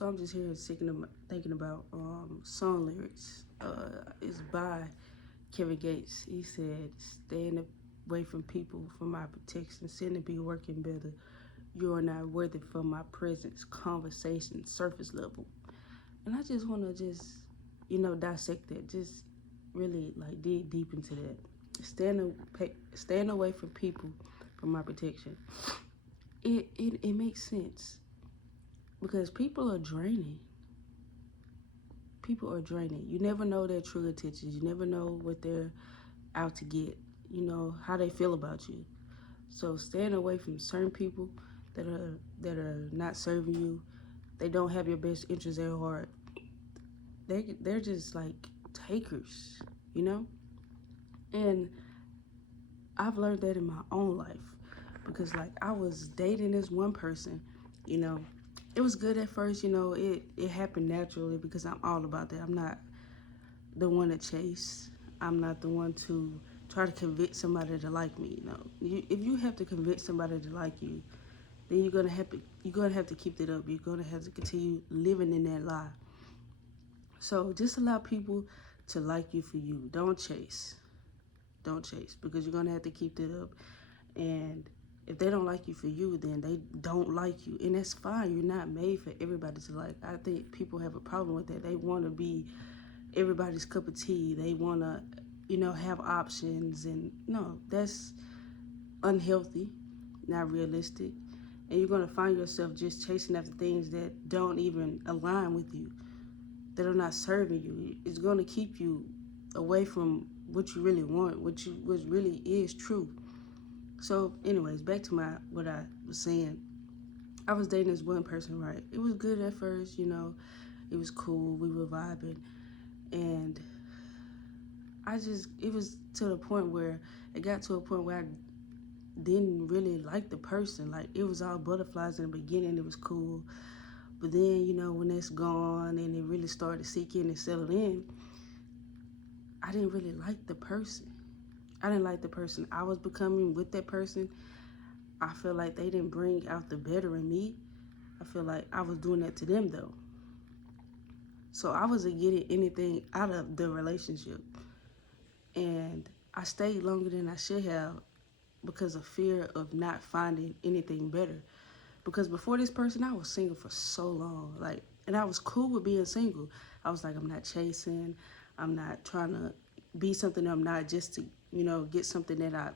So I'm just here thinking about song lyrics. It's by Kevin Gates. He said, "Staying away from people for my protection, sin to be working better. You are not worthy for my presence, conversation, surface level." And I just want to dissect that. Just really like dig deep into that. Staying away from people for my protection. It makes sense because people are draining. People are draining. You never know their true intentions. You never know what they're out to get. You know how they feel about you. So staying away from certain people that are not serving you, they don't have your best interests at heart. They're just like takers, you know. And I've learned that in my own life because like I was dating this one person, you know. It was good at first, you know. It happened naturally because I'm all about that. I'm not the one to chase. I'm not the one to try to convince somebody to like me. You know, if you have to convince somebody to like you, then you're gonna have to keep that up. You're gonna have to continue living in that lie. So just allow people to like you for you. Don't chase. Don't chase because you're gonna have to keep that up. And if they don't like you for you, then they don't like you, and that's fine. You're not made for everybody to like. I think people have a problem with that. They want to be everybody's cup of tea. They want to, have options, and no, that's unhealthy, not realistic. And you're going to find yourself just chasing after things that don't even align with you, that are not serving you. It's going to keep you away from what you really want, what really is true. So, anyways, back to what I was saying. I was dating this one person, right? It was good at first, it was cool. We were vibing, and it was to the point where it got to a point where I didn't really like the person. Like, it was all butterflies in the beginning. It was cool. But then, when it's gone and it really started to sink in and settle in, I didn't really like the person. I didn't like the person I was becoming with that person. I feel like they didn't bring out the better in me. I feel like I was doing that to them, though. So I wasn't getting anything out of the relationship. And I stayed longer than I should have because of fear of not finding anything better. Because before this person, I was single for so long. And I was cool with being single. I was like, I'm not chasing. I'm not trying to be something I'm not just to, get something that I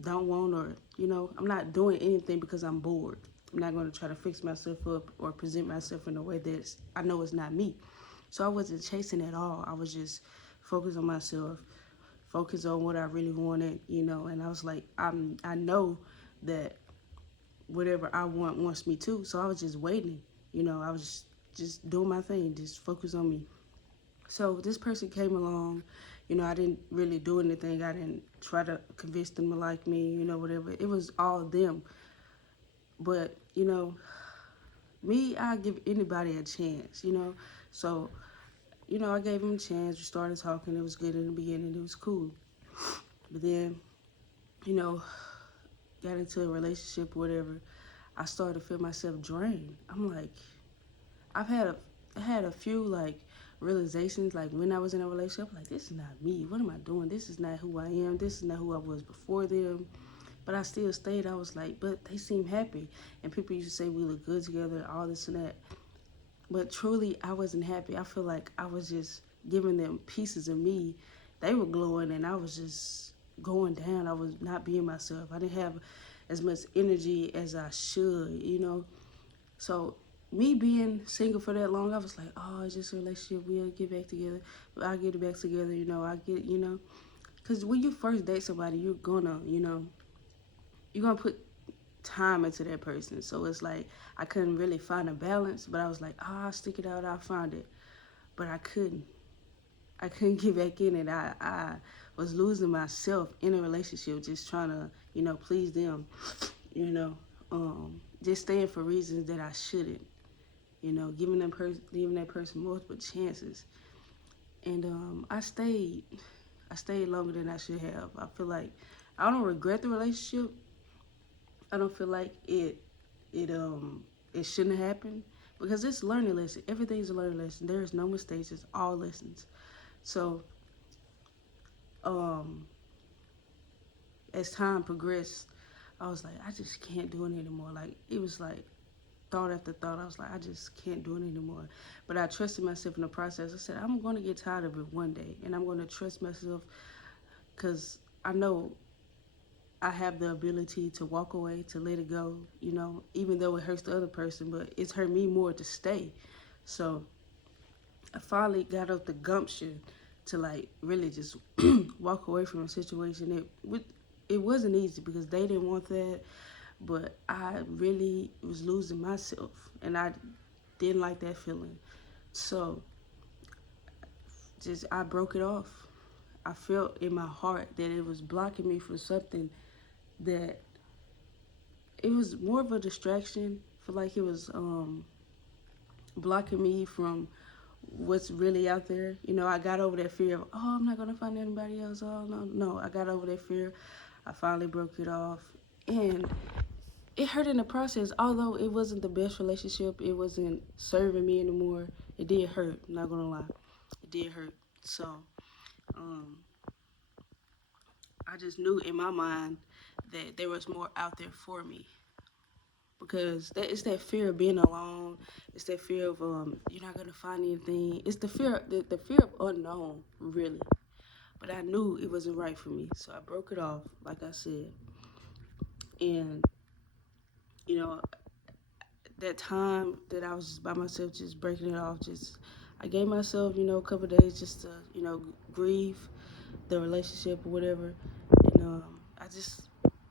don't want, or, I'm not doing anything because I'm bored. I'm not going to try to fix myself up or present myself in a way that I know it's not me. So I wasn't chasing at all. I was just focused on myself, focused on what I really wanted, and I was like, I know that whatever I want wants me too. So I was just waiting. I was just doing my thing, just focus on me. So this person came along. I didn't really do anything. I didn't try to convince them to like me, whatever. It was all them. But, me, I give anybody a chance, So, I gave him a chance. We started talking. It was good in the beginning. It was cool. But then, you know, got into a relationship, whatever. I started to feel myself drained. I'm like, I've had a I had a few like realizations like when I was in a relationship, like this is not me. What am I doing? This is not who I am. This is not who I was before them. But I still stayed. I was like, but they seem happy. And people used to say we look good together, all this and that. But truly I wasn't happy. I feel like I was just giving them pieces of me. They were glowing and I was just going down. I was not being myself. I didn't have as much energy as I should. So me being single for that long, I was like, oh, it's just a relationship. We'll get back together. I'll get it back together. I get. Because when you first date somebody, you're gonna put time into that person. So it's like I couldn't really find a balance, but I was like, oh, I'll stick it out. I'll find it. But I couldn't. I couldn't get back in it. I was losing myself in a relationship, just trying to, please them, you know, just staying for reasons that I shouldn't. Giving that person multiple chances, and I stayed longer than I should have. I feel like I don't regret the relationship. I don't feel like it shouldn't have happened. because it's a learning lesson. Everything's a learning lesson. There is no mistakes. It's all lessons. So, um, as time progressed, I was like, I just can't do it anymore. Like, it was like thought after thought. I was like, I just can't do it anymore. But I trusted myself in the process. I said, I'm going to get tired of it one day, and I'm going to trust myself because I know I have the ability to walk away, to let it go, you know, even though it hurts the other person, but it's hurt me more to stay. So I finally got up the gumption to like really just walk away from a situation. It wasn't easy because they didn't want that, but I really was losing myself, and I didn't like that feeling. So just I broke it off. I felt in my heart that it was blocking me from something that it was more of a distraction. I feel like it was blocking me from what's really out there. You know, I got over that fear of, oh, I'm not gonna find anybody else. Oh no, I got over that fear. I finally broke it off, and it hurt in the process. Although it wasn't the best relationship, it wasn't serving me anymore. It did hurt. I'm not gonna lie, it did hurt. So, um, I just knew in my mind that there was more out there for me because it's that fear of being alone. It's that fear of you're not gonna find anything. It's the fear of unknown, really. But I knew it wasn't right for me, so I broke it off, like I said. And you know, that time that I was just by myself, just breaking it off, just I gave myself, you know, a couple of days just to, you know, grieve the relationship or whatever. And I just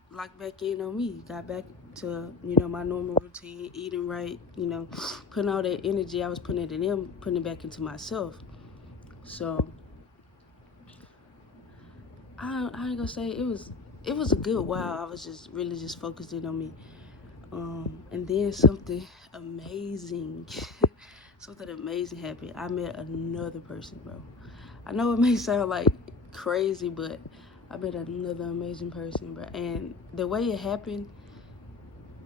locked back in on me, got back to, you know, my normal routine, eating right, you know, putting all that energy I was putting into them, putting it back into myself. So I ain't gonna say it was a good while. I was just really just focused in on me. And then something amazing, something amazing happened. I met another person, bro. I know it may sound like crazy, but I met another amazing person, bro. And the way it happened,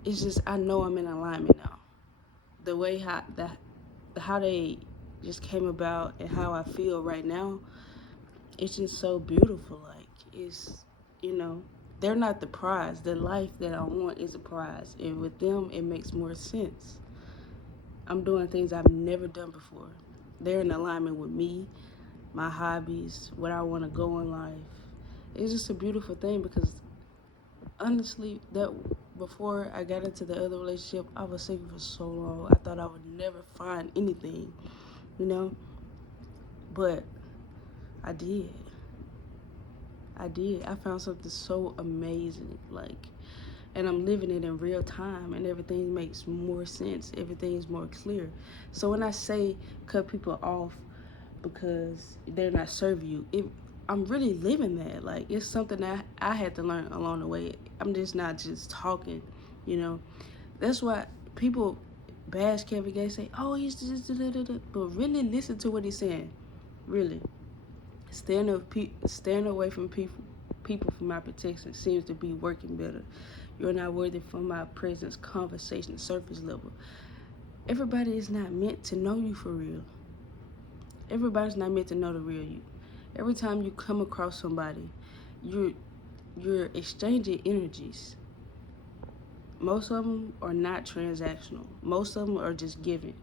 it's just I know I'm in alignment now. The way how they just came about and how I feel right now, it's just so beautiful. Like it's, you know, they're not the prize. The life that I want is a prize, and with them, it makes more sense. I'm doing things I've never done before. They're in alignment with me, my hobbies, what I want to go in life. It's just a beautiful thing because honestly, that before I got into the other relationship, I was single for so long. I thought I would never find anything, you know, but I did. I did. I found something so amazing, like, and I'm living it in real time, and everything makes more sense. Everything's more clear. So when I say cut people off because they're not serving you, I'm really living that. Like it's something that I had to learn along the way. I'm just not just talking, you know. That's why people bash Kevin Gates, say, "Oh, he's just," but really listen to what he's saying. Really, stand away from people for my protection seems to be working better. You're not worthy for my presence, conversation, surface level. Everybody is not meant to know you for real. Everybody's not meant to know the real you. Every time you come across somebody, you're you're exchanging energies. Most of them are not transactional. Most of them are just giving.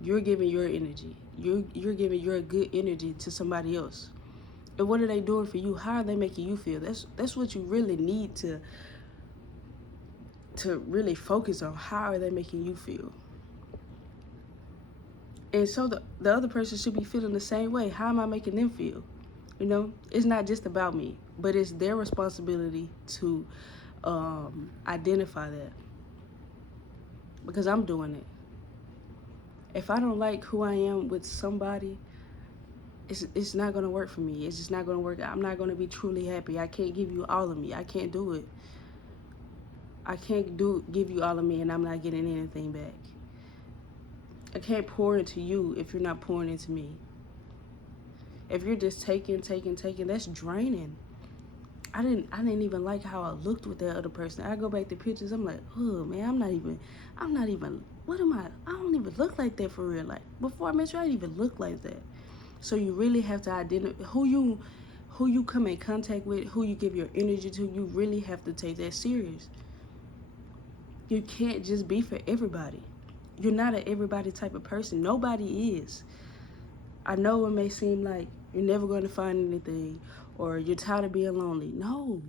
You're giving your energy. You're giving your good energy to somebody else. And what are they doing for you? How are they making you feel? That's what you really need to really focus on. How are they making you feel? And so the other person should be feeling the same way. How am I making them feel? You know, it's not just about me, but it's their responsibility to identify that because I'm doing it. If I don't like who I am with somebody, it's not gonna work for me. It's just not gonna work. I'm not gonna be truly happy. I can't give you all of me. I can't do it. I can't give you all of me and I'm not getting anything back. I can't pour into you if you're not pouring into me. If you're just taking, that's draining. I didn't even like how I looked with that other person. I go back to pictures, I'm like, oh man, I'm not even, what am I don't even look like that for real. Like before I met you, I didn't even look like that. So you really have to identify who you come in contact with, who you give your energy to. You really have to take that serious. You can't just be for everybody. You're not an everybody type of person. Nobody is. I know it may seem like you're never going to find anything or you're tired of being lonely. No.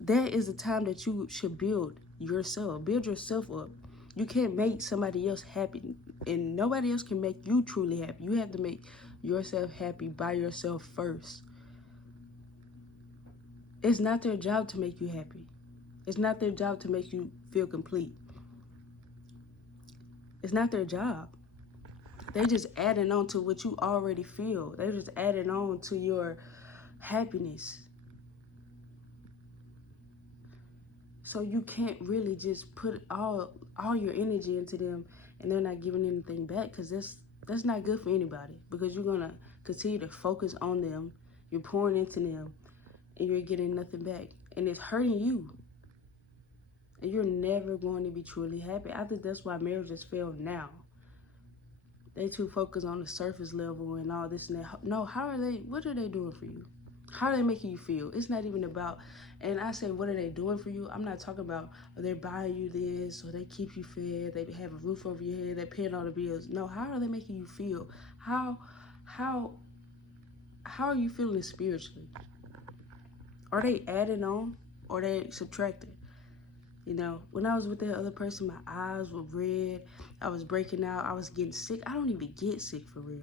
That is the time that you should build yourself. Build yourself up. You can't make somebody else happy, and nobody else can make you truly happy. You have to make yourself happy by yourself first. It's not their job to make you happy. It's not their job to make you feel complete. It's not their job. They just adding on to what you already feel. They're just adding on to your happiness. So you can't really just put all your energy into them and they're not giving anything back, because that's not good for anybody, because you're gonna continue to focus on them, you're pouring into them, and you're getting nothing back, and it's hurting you, and you're never going to be truly happy. I think that's why marriages fail now. They too focus on the surface level and all this and that. No, what are they doing for you? How are they making you feel? It's not even about, and I say, what are they doing for you? I'm not talking about, oh, they're buying you this, or they keep you fed, they have a roof over your head, they're paying all the bills. No, how are they making you feel? How how how are you feeling spiritually? Are they adding on or are they subtracting? You know, when I was with that other person, my eyes were red. I was breaking out. I was getting sick. I don't even get sick for real.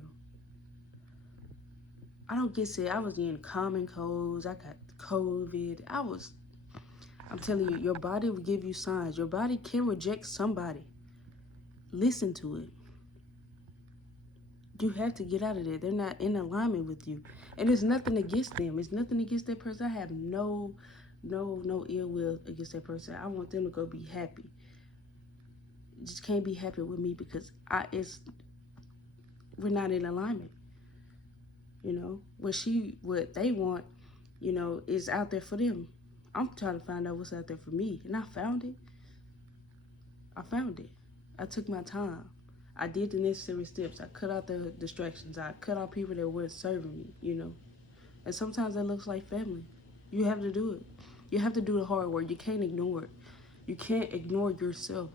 I don't get sick. I was getting common colds. I got COVID. I'm telling you, your body will give you signs. Your body can reject somebody. Listen to it. You have to get out of there. They're not in alignment with you. And it's nothing against them. It's nothing against that person. I have no ill will against that person. I want them to go be happy. You just can't be happy with me because we're not in alignment. You know, what they want, you know, is out there for them. I'm trying to find out what's out there for me, and I found it. I found it. I took my time. I did the necessary steps. I cut out the distractions. I cut out people that weren't serving me, you know. And sometimes that looks like family. You have to do it. You have to do the hard work. You can't ignore it. You can't ignore yourself.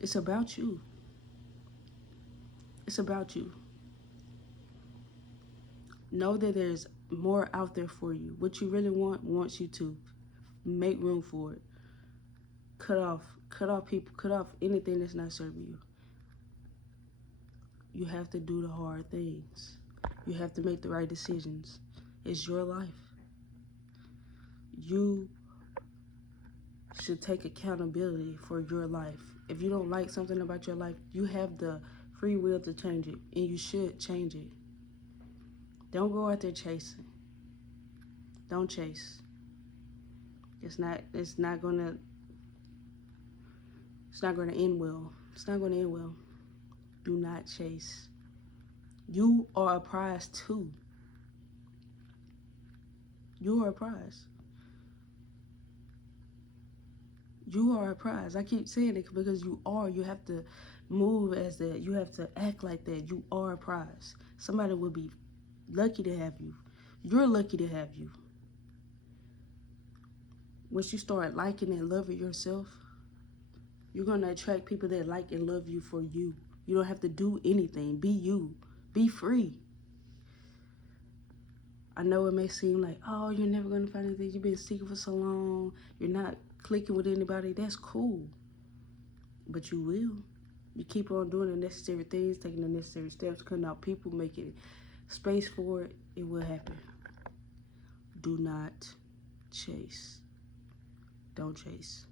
It's about you. It's about you. Know that there's more out there for you. What you really wants you to. Make room for it. Cut off people, cut off anything that's not serving you. You have to do the hard things. You have to make the right decisions. It's your life. You should take accountability for your life. If you don't like something about your life, you have the free will to change it, and you should change it. Don't go out there chasing. Don't chase. It's not gonna end well. It's not gonna end well. Do not chase. You are a prize too. You are a prize. You are a prize. I keep saying it because you are. You have to move as that. You have to act like that. You are a prize. Somebody will be lucky to have you. You're lucky to have you. Once you start liking and loving yourself, you're going to attract people that like and love you for you. You don't have to do anything. Be you. Be free. I know it may seem like, oh, you're never going to find anything. You've been seeking for so long. You're not clicking with anybody. That's cool. But you will. You keep on doing the necessary things, taking the necessary steps, cutting out people, making space for it. It will happen. Do not chase. Don't chase.